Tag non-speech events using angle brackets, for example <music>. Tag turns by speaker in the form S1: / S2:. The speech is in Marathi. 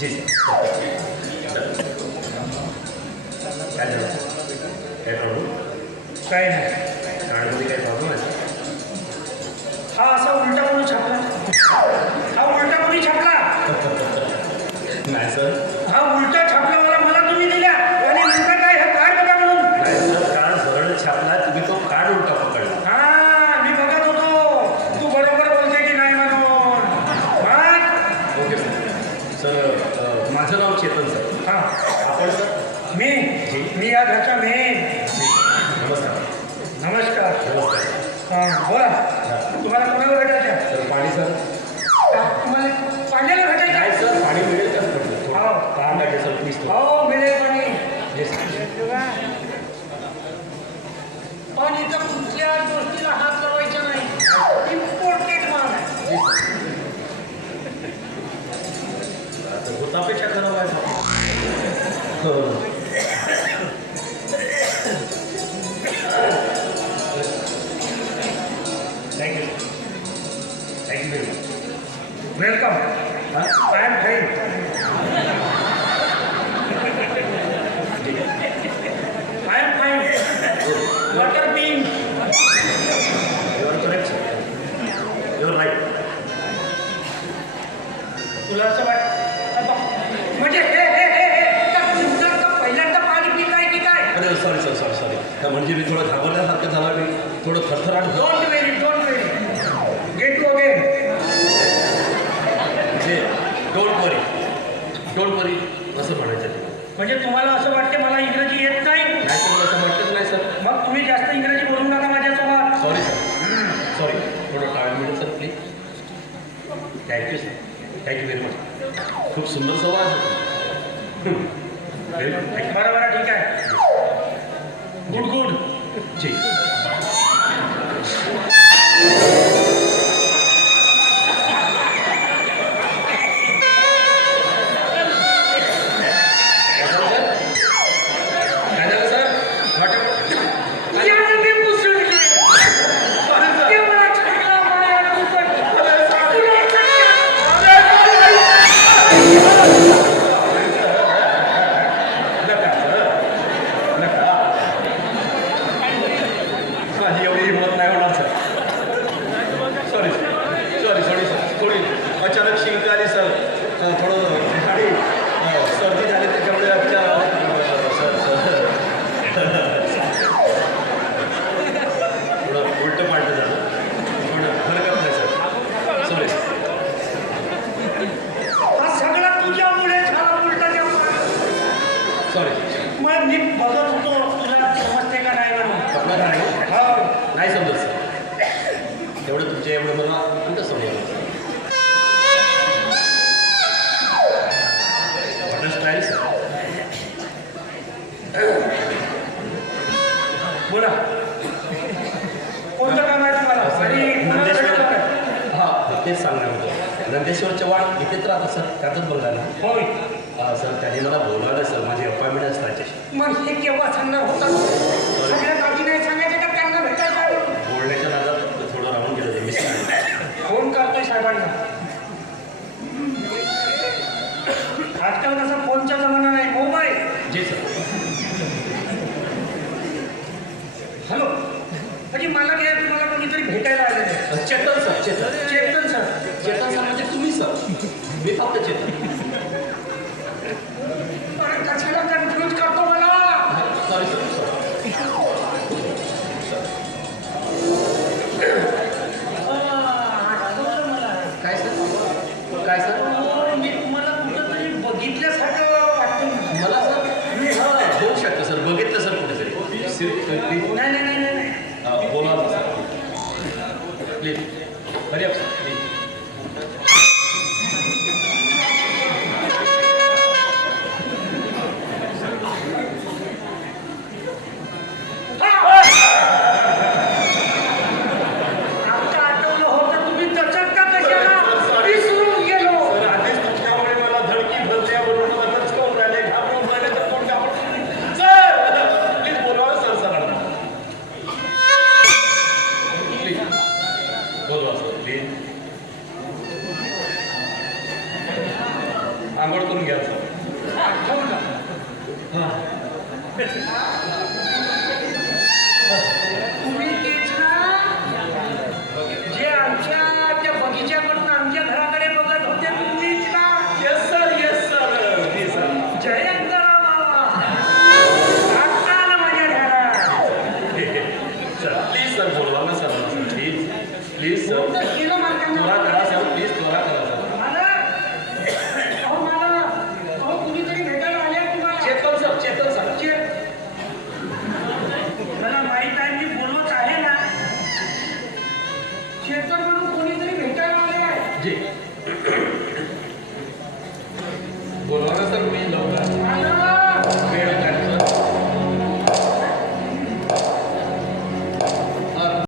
S1: जी सर काय झालं काय प्रॉब्लेम
S2: काय नाही
S1: कार्डमध्ये काय प्रॉब्लेम आहे
S2: हा असा उलटा म्हणून छापला हा उलटा कोणी छापला
S1: नाही सर
S2: हा उलटा छापला मला मला तुम्ही दिल्या आणि नंतर काय हे कार्ड बघा म्हणून
S1: नाही सर कार्ड सरळ छापला तुम्ही तो कार्ड उलटा पकडला
S2: हा मी बघत होतो तू बरोबर बोलते की नाही म्हणून मग
S1: ओके सर सर अ, माझं नाव चेतन सर.
S2: हा
S1: आपण सर.
S2: मी
S1: जी.
S2: मी या घरचा मेन
S1: जी नमस्कार.
S2: नमस्कार.
S1: नमस्कार.
S2: हा बोला. तुम्हाला कोणाला भेटायचं
S1: सर पाणी sir.
S2: Thank
S1: you.
S2: Thank
S1: you very much. Welcome. Huh?
S2: I
S1: am trained. Sorry
S2: म्हणजे
S1: मी थोडं घाबरल्यासारखं झालं मी थोडं थरथराट.
S2: Don't very don't very get to again
S1: म्हणजे डोंट वरी डोंट वरी असं म्हणायचं
S2: म्हणजे तुम्हाला असं वाटते मला इंग्रजी येत नाही?
S1: असं वाटतच नाही सर
S2: मग तुम्ही जास्त इंग्रजी बोलू नका माझ्यासोबत.
S1: सॉरी सर सॉरी थोडं टाळ मिळेल sir please thank you sir thank you very much खूप सुंदर संवाद व्हेरी <laughs> जी
S2: बोला. कोणतं काम आहे तुम्हाला?
S1: हां तेच सांगणार होतो. नंदेश्वर चव्हाण इथेच राहतात सर. त्यातच बघायला
S2: होय.
S1: हां सर त्यांनी मला बोलवलं सर. माझी अपॉइंटमेंट असते त्याच्याशी.
S2: मग हे केव्हा सांगणार होता? सगळ्या live. Hurry up, please. Yeah. आहे